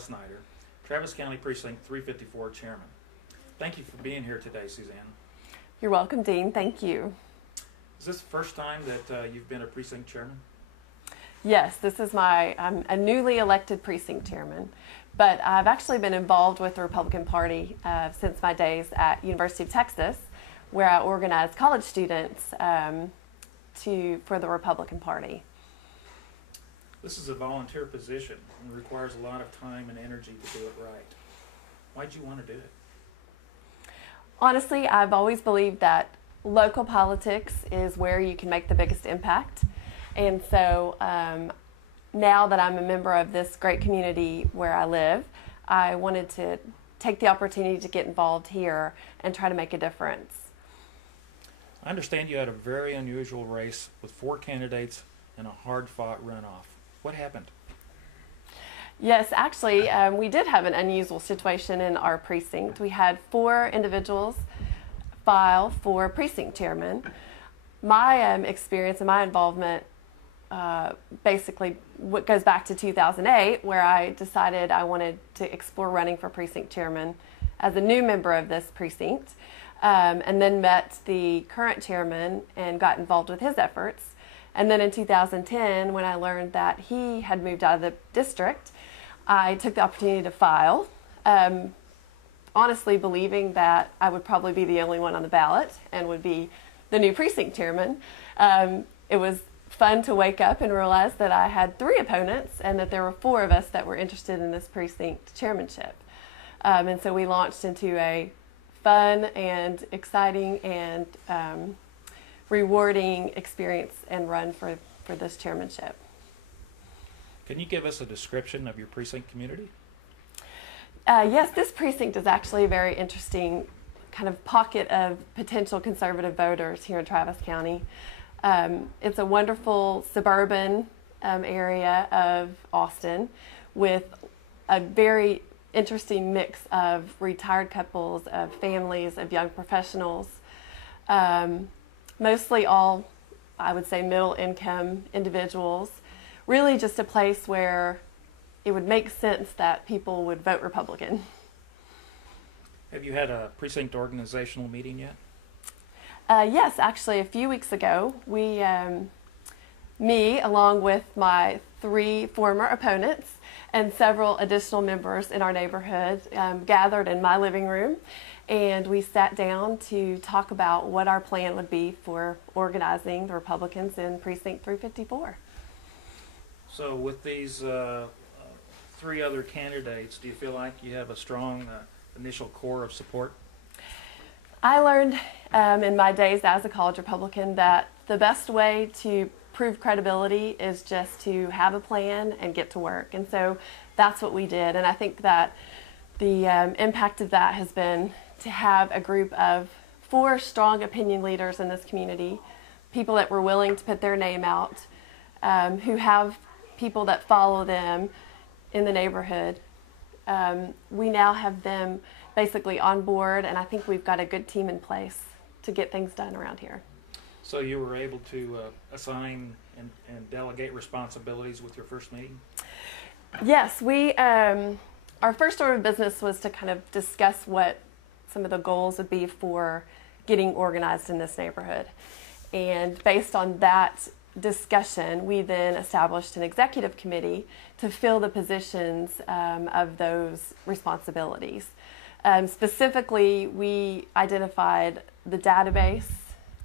Bellsnyder, Travis County Precinct 354 Chairman. Thank you for being here today, Suzanne. You're welcome, Dean. Thank you. Is this the first time that you've been a precinct chairman? Yes, I'm a newly elected precinct chairman, but I've actually been involved with the Republican Party since my days at University of Texas, where I organized college students for the Republican Party. This is a volunteer position and requires a lot of time and energy to do it right. Why'd you want to do it? Honestly, I've always believed that local politics is where you can make the biggest impact. And so now that I'm a member of this great community where I live, I wanted to take the opportunity to get involved here and try to make a difference. I understand you had a very unusual race with 4 candidates and a hard-fought runoff. What happened? Yes, actually, we did have an unusual situation in our precinct. We had 4 individuals file for precinct chairman. My experience and my involvement basically goes back to 2008, where I decided I wanted to explore running for precinct chairman as a new member of this precinct, and then met the current chairman and got involved with his efforts. And then in 2010, when I learned that he had moved out of the district, I took the opportunity to file, honestly believing that I would probably be the only one on the ballot and would be the new precinct chairman. It was fun to wake up and realize that I had 3 opponents and that there were 4 of us that were interested in this precinct chairmanship. And so we launched into a fun and exciting and rewarding experience and run for this chairmanship. Can you give us a description of your precinct community? Yes, this precinct is actually a very interesting kind of pocket of potential conservative voters here in Travis County. It's a wonderful suburban area of Austin with a very interesting mix of retired couples, of families, of young professionals, mostly all, I would say, middle income individuals. Really just a place where it would make sense that people would vote Republican. Have you had a precinct organizational meeting yet? Yes, actually a few weeks ago, me along with my 3 former opponents and several additional members in our neighborhood gathered in my living room, and we sat down to talk about what our plan would be for organizing the Republicans in Precinct 354. So with these 3 other candidates, do you feel like you have a strong initial core of support? I learned in my days as a college Republican that the best way to prove credibility is just to have a plan and get to work. And so that's what we did. And I think that the impact of that has been to have a group of 4 strong opinion leaders in this community, people that were willing to put their name out, who have people that follow them in the neighborhood. We now have them basically on board, and I think we've got a good team in place to get things done around here. So you were able to assign and delegate responsibilities with your first meeting? Yes, our first order of business was to kind of discuss what some of the goals would be for getting organized in this neighborhood. And based on that discussion, we then established an executive committee to fill the positions of those responsibilities. Specifically, we identified the database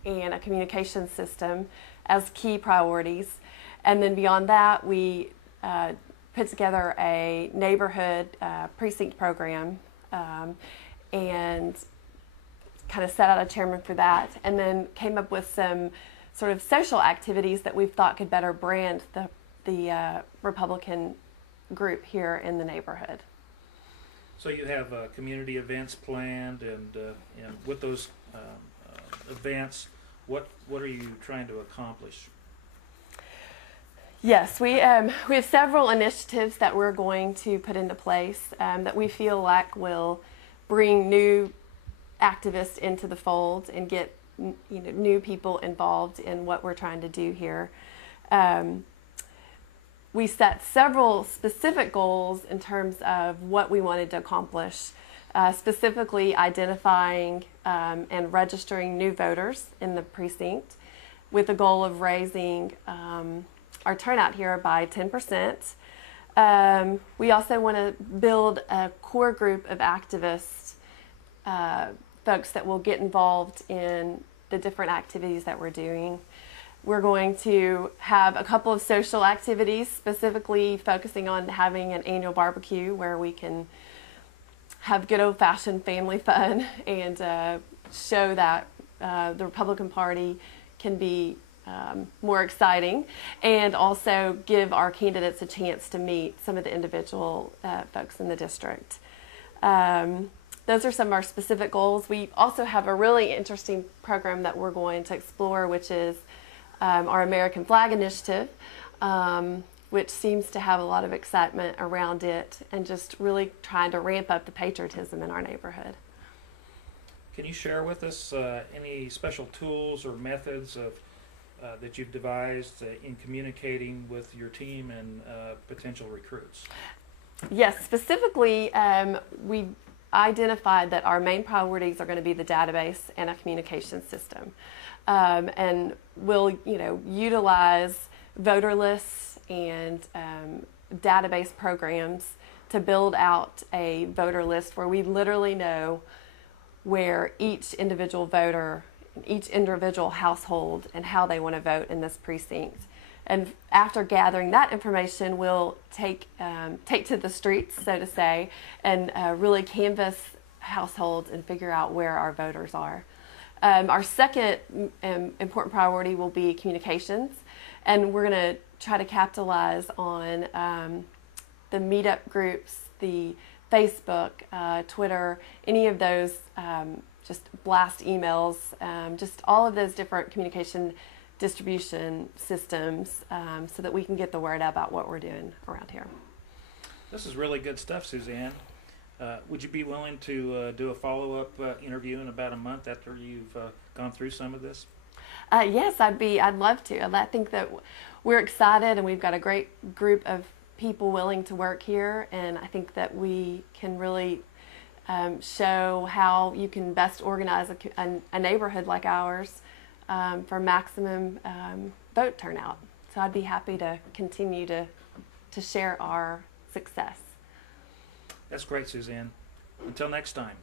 and a communication system as key priorities. And then beyond that, we put together a neighborhood precinct program and kind of set out a chairman for that, and then came up with some sort of social activities that we thought could better brand the Republican group here in the neighborhood. So you have community events planned, and with those events, what are you trying to accomplish? Yes, we have several initiatives that we're going to put into place that we feel like will bring new activists into the fold and get new people involved in what we're trying to do here. we set several specific goals in terms of what we wanted to accomplish, specifically identifying and registering new voters in the precinct with the goal of raising our turnout here by 10%. We also want to build a core group of activists, folks that will get involved in the different activities that we're doing. We're going to have a couple of social activities, specifically focusing on having an annual barbecue where we can have good old-fashioned family fun and show that the Republican Party can be more exciting, and also give our candidates a chance to meet some of the individual folks in the district. Those are some of our specific goals. We also have a really interesting program that we're going to explore, which is our American Flag Initiative, which seems to have a lot of excitement around it and just really trying to ramp up the patriotism in our neighborhood. Can you share with us any special tools or methods of that you've devised in communicating with your team and potential recruits? Yes, specifically, we identified that our main priorities are going to be the database and a communication system, and we'll utilize voter lists and database programs to build out a voter list where we literally know where each individual voter, each individual household, and how they want to vote in this precinct. And after gathering that information, we'll take to the streets, so to say, and really canvass households and figure out where our voters are. Our second important priority will be communications, and we're going to try to capitalize on the meetup groups, the Facebook, Twitter, any of those, just blast emails, just all of those different communication distribution systems, so that we can get the word out about what we're doing around here. This is really good stuff, Suzanne. Would you be willing to do a follow-up interview in about a month after you've gone through some of this? Yes, I'd love to. I think that we're excited, and we've got a great group of people willing to work here, and I think that we can really show how you can best organize a neighborhood like ours for maximum vote turnout. So I'd be happy to continue to share our success. That's great, Suzanne. Until next time.